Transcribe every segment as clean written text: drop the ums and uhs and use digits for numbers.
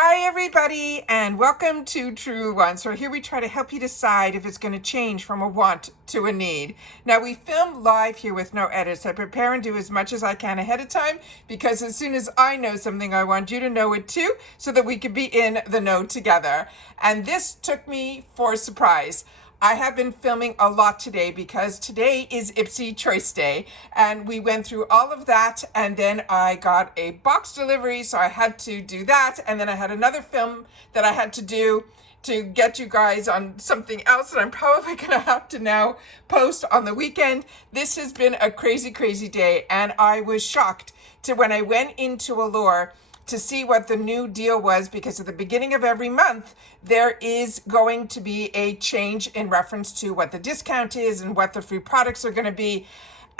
Hi everybody and welcome to Truewants, where here we try to help you decide if it's going to change from a want to a need. Now we film live here with no edits. I prepare and do as much as I can ahead of time because as soon as I know something, I want you to know it too so that we could be in the know together. And this took me for a surprise. I have been filming a lot today because today is Ipsy Choice Day and we went through all of that, and then I got a box delivery, so I had to do that, and then I had another film that I had to do to get you guys on something else that I'm probably gonna have to now post on the weekend. This has been a crazy day, and I was shocked to when I went into Allure to see what the new deal was, because at the beginning of every month there is going to be a change in reference to what the discount is and what the free products are going to be.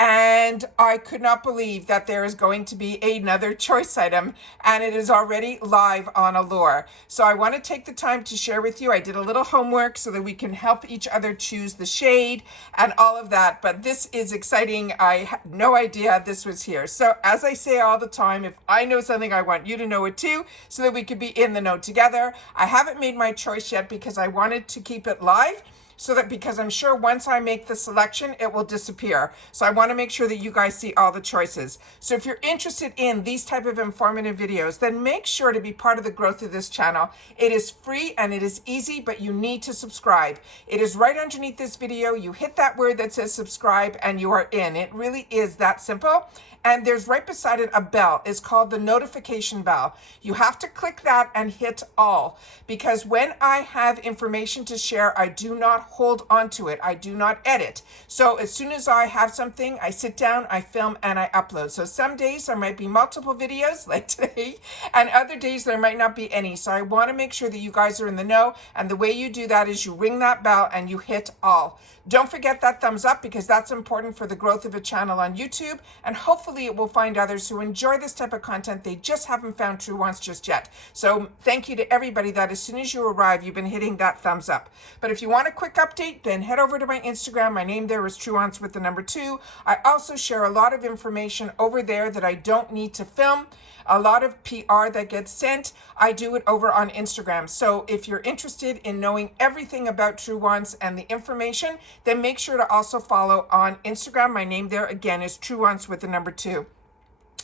And I could not believe that there is going to be another choice item, and it is already live on Allure. So I want to take the time to share with you. I did a little homework so that we can help each other choose the shade and all of that. But this is exciting. I had no idea this was here. So as I say all the time, if I know something, I want you to know it too, so that we could be in the know together. I haven't made my choice yet because I wanted to keep it live, so that because I'm sure once I make the selection, it will disappear. So I want to make sure that you guys see all the choices. So if you're interested in these type of informative videos, then make sure to be part of the growth of this channel. It is free and it is easy, but you need to subscribe. It is right underneath this video. You hit that word that says subscribe and you are in. It really is that simple. And there's right beside it a bell. It's called the notification bell. You have to click that and hit all, because when I have information to share, I do not hold on to it. I do not edit. So as soon as I have something, I sit down, I film, and I upload. So some days there might be multiple videos like today, and other days there might not be any. So I want to make sure that you guys are in the know. And the way you do that is you ring that bell and you hit all. Don't forget that thumbs up, because that's important for the growth of a channel on YouTube, and hopefully it will find others who enjoy this type of content. They just haven't found Truewants just yet. So thank you to everybody that as soon as you arrive, you've been hitting that thumbs up. But if you want a quick update, then head over to my Instagram. My name there is Truewants with the number 2. I also share a lot of information over there that I don't need to film. A lot of PR that gets sent, I do it over on Instagram. So if you're interested in knowing everything about Truewants and the information, then make sure to also follow on Instagram. My name there again is Truewants with the number 2.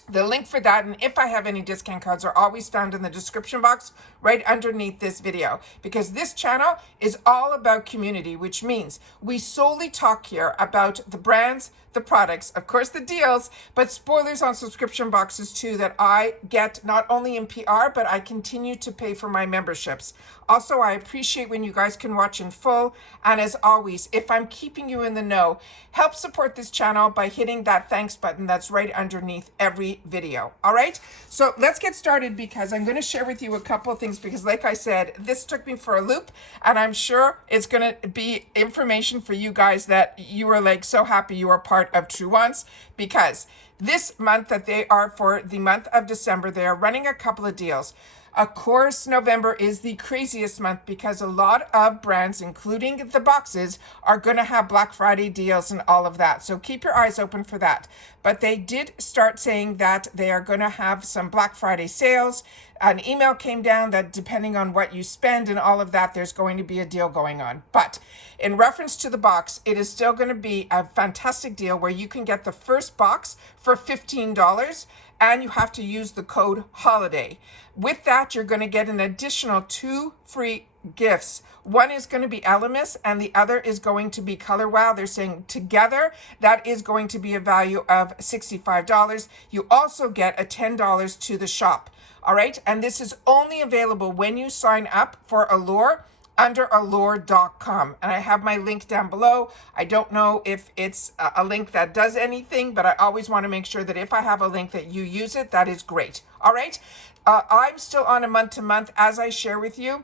The link for that, and if I have any discount codes, are always found in the description box right underneath this video, because this channel is all about community, which means we solely talk here about the brands, the products, of course the deals, but spoilers on subscription boxes too that I get not only in PR, but I continue to pay for my memberships. Also, I appreciate when you guys can watch in full. And as always, if I'm keeping you in the know, help support this channel by hitting that thanks button that's right underneath every video. All right, so let's get started, because I'm going to share with you a couple of things, because like I said, this took me for a loop, and I'm sure it's going to be information for you guys that you are like so happy you are part of Truewants, because this month that they are for the month of December, they are running a couple of deals. Of course, November is the craziest month because a lot of brands, including the boxes, are going to have Black Friday deals and all of that. So keep your eyes open for that. But they did start saying that they are going to have some Black Friday sales. An email came down that depending on what you spend and all of that, there's going to be a deal going on. But in reference to the box, it is still going to be a fantastic deal where you can get the first box for $15, and you have to use the code HOLIDAY. With that, you're going to get an additional 2 free gifts. One is going to be Elemis and the other is going to be Color Wow. They're saying together that is going to be a value of $65. You also get a $10 to the shop. All right, and this is only available when you sign up for Allure under allure.com, and I have my link down below. I don't know if it's a link that does anything, but I always want to make sure that if I have a link that you use it. That is great. All right, I'm still on a month-to-month as I share with you.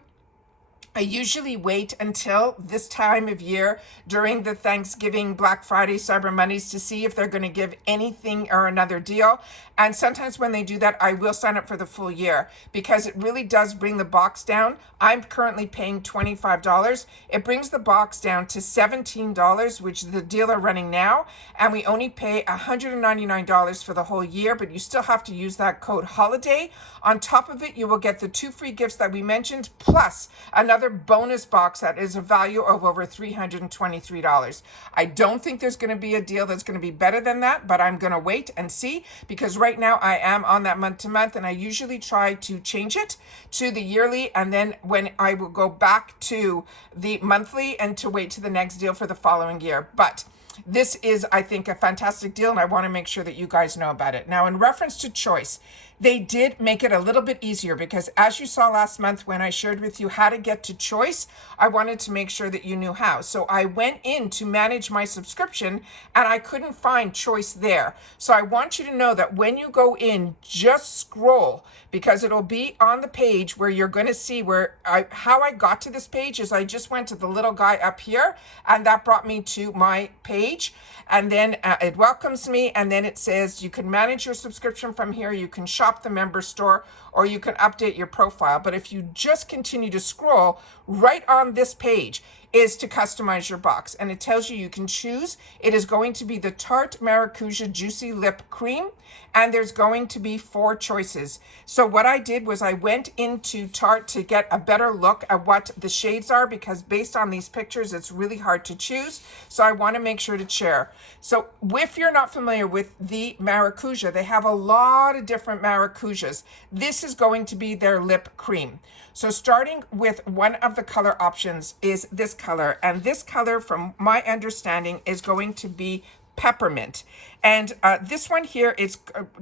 I usually wait until this time of year during the Thanksgiving, Black Friday, Cyber Mondays to see if they're going to give anything or another deal. And sometimes when they do that, I will sign up for the full year because it really does bring the box down. I'm currently paying $25. It brings the box down to $17, which is the deal they're running now. And we only pay $199 for the whole year, but you still have to use that code HOLIDAY. On top of it, you will get the 2 free gifts that we mentioned, plus another bonus box that is a value of over $323. I don't think there's going to be a deal that's going to be better than that, but I'm going to wait and see because right now I am on that month to month and I usually try to change it to the yearly, and then when I will go back to the monthly and to wait to the next deal for the following year. But this is, I think, a fantastic deal, and I want to make sure that you guys know about it. Now, in reference to choice, they did make it a little bit easier because as you saw last month when I shared with you how to get to choice, I wanted to make sure that you knew how. So I went in to manage my subscription and I couldn't find choice there. So I want you to know that when you go in, just scroll because it'll be on the page where you're going to see how I got to this page is I just went to the little guy up here and that brought me to my page. And then it welcomes me and then it says you can manage your subscription from here. You can shop the member store or you can update your profile. But if you just continue to scroll, right on this page is to customize your box. And it tells you can choose. It is going to be the Tarte Maracuja Juicy Lip Cream. And there's going to be 4 choices. So what I did was I went into Tarte to get a better look at what the shades are because based on these pictures, it's really hard to choose. So I want to make sure to share. So if you're not familiar with the Maracuja, they have a lot of different Maracujas. This is going to be their lip cream. So starting with one of the color options is this color. And this color, from my understanding, is going to be peppermint. And this one here is,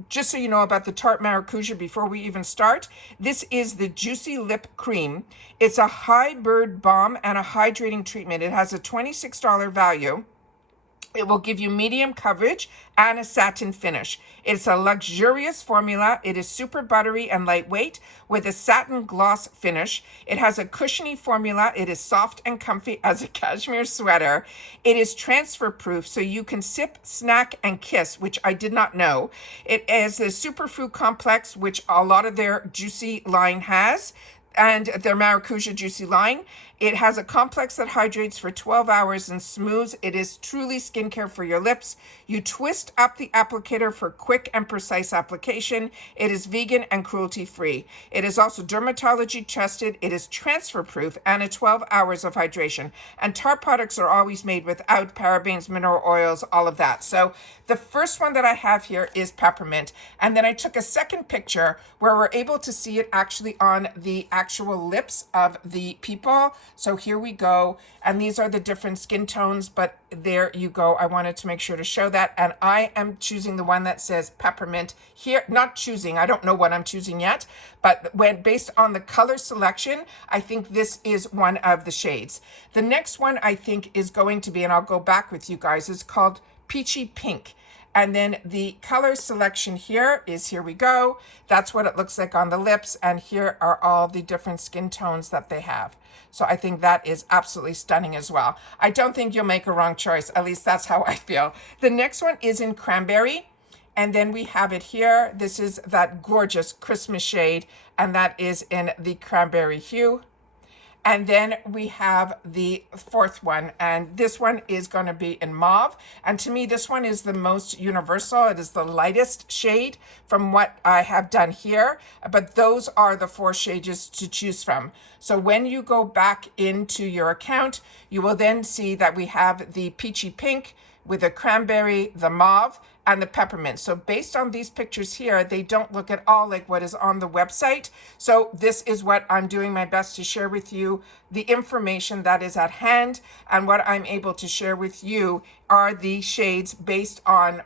just so you know about the Tarte Maracuja before we even start, this is the Juicy Lip Cream. It's a high bird balm and a hydrating treatment. It has a $26 value. It will give you medium coverage and a satin finish. It's a luxurious formula. It is super buttery and lightweight with a satin gloss finish. It has a cushiony formula. It is soft and comfy as a cashmere sweater. It is transfer proof, so you can sip, snack, and kiss, which I did not know. It has a superfruit complex, which a lot of their juicy line has, and their Maracuja Juicy line. It has a complex that hydrates for 12 hours and smooths. It is truly skincare for your lips. You twist up the applicator for quick and precise application. It is vegan and cruelty-free. It is also dermatology tested. It is transfer proof and a 12 hours of hydration. And Tarte products are always made without parabens, mineral oils, all of that. So the first one that I have here is peppermint. And then I took a second picture where we're able to see it actually on the actual lips of the people. So here we go. And these are the different skin tones, but there you go. I wanted to make sure to show that. And I am choosing the one that says peppermint here. Not choosing, I don't know what I'm choosing yet, but when based on the color selection, I think this is one of the shades. The next one I think is going to be, and I'll go back with you guys, is called Peachy Pink. And then the color selection here we go. That's what it looks like on the lips. And here are all the different skin tones that they have. So I think that is absolutely stunning as well. I don't think you'll make a wrong choice. At least that's how I feel. The next one is in cranberry. And then we have it here. This is that gorgeous Christmas shade. And that is in the cranberry hue. And then we have the fourth one, and this one is going to be in mauve. And to me, this one is the most universal. It is the lightest shade from what I have done here, but those are the 4 shades to choose from. So when you go back into your account, you will then see that we have the peachy pink with the cranberry, the mauve, and the peppermint. So based on these pictures here, they don't look at all like what is on the website. So this is what I'm doing my best to share with you, the information that is at hand, and what I'm able to share with you are the shades based on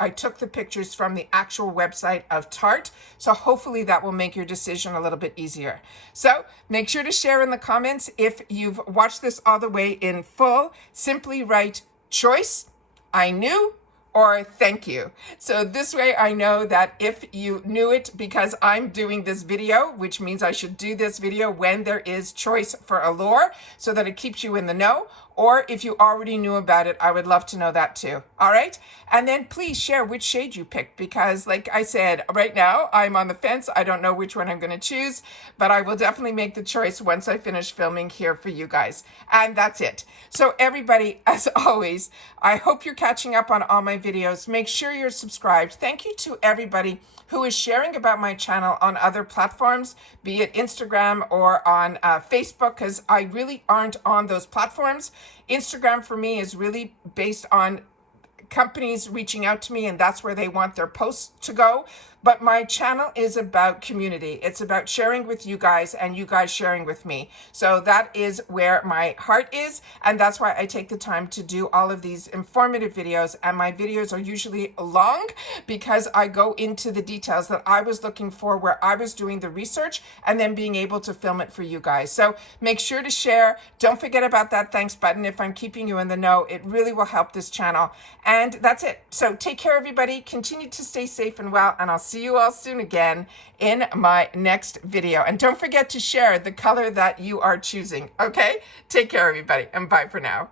I took the pictures from the actual website of Tarte. So hopefully that will make your decision a little bit easier. So make sure to share in the comments if you've watched this all the way in full. Simply write choice, I knew, or thank you. So this way I know that if you knew it, because I'm doing this video, which means I should do this video when there is choice for Allure so that it keeps you in the know. Or if you already knew about it, I would love to know that too. All right. And then please share which shade you picked, because like I said, right now I'm on the fence. I don't know which one I'm going to choose, but I will definitely make the choice once I finish filming here for you guys. And that's it. So everybody, as always, I hope you're catching up on all my videos. Make sure you're subscribed. Thank you to everybody who is sharing about my channel on other platforms, be it Instagram or on Facebook, because I really aren't on those platforms. Instagram for me is really based on companies reaching out to me, and that's where they want their posts to go. But my channel is about community. It's about sharing with you guys and you guys sharing with me. So that is where my heart is. And that's why I take the time to do all of these informative videos. And my videos are usually long because I go into the details that I was looking for, where I was doing the research and then being able to film it for you guys. So make sure to share. Don't forget about that thanks button if I'm keeping you in the know. It really will help this channel. And that's it. So take care, everybody. Continue to stay safe and well. And I'll see you all soon again in my next video. And don't forget to share the color that you are choosing. Okay? Take care, everybody. And bye for now.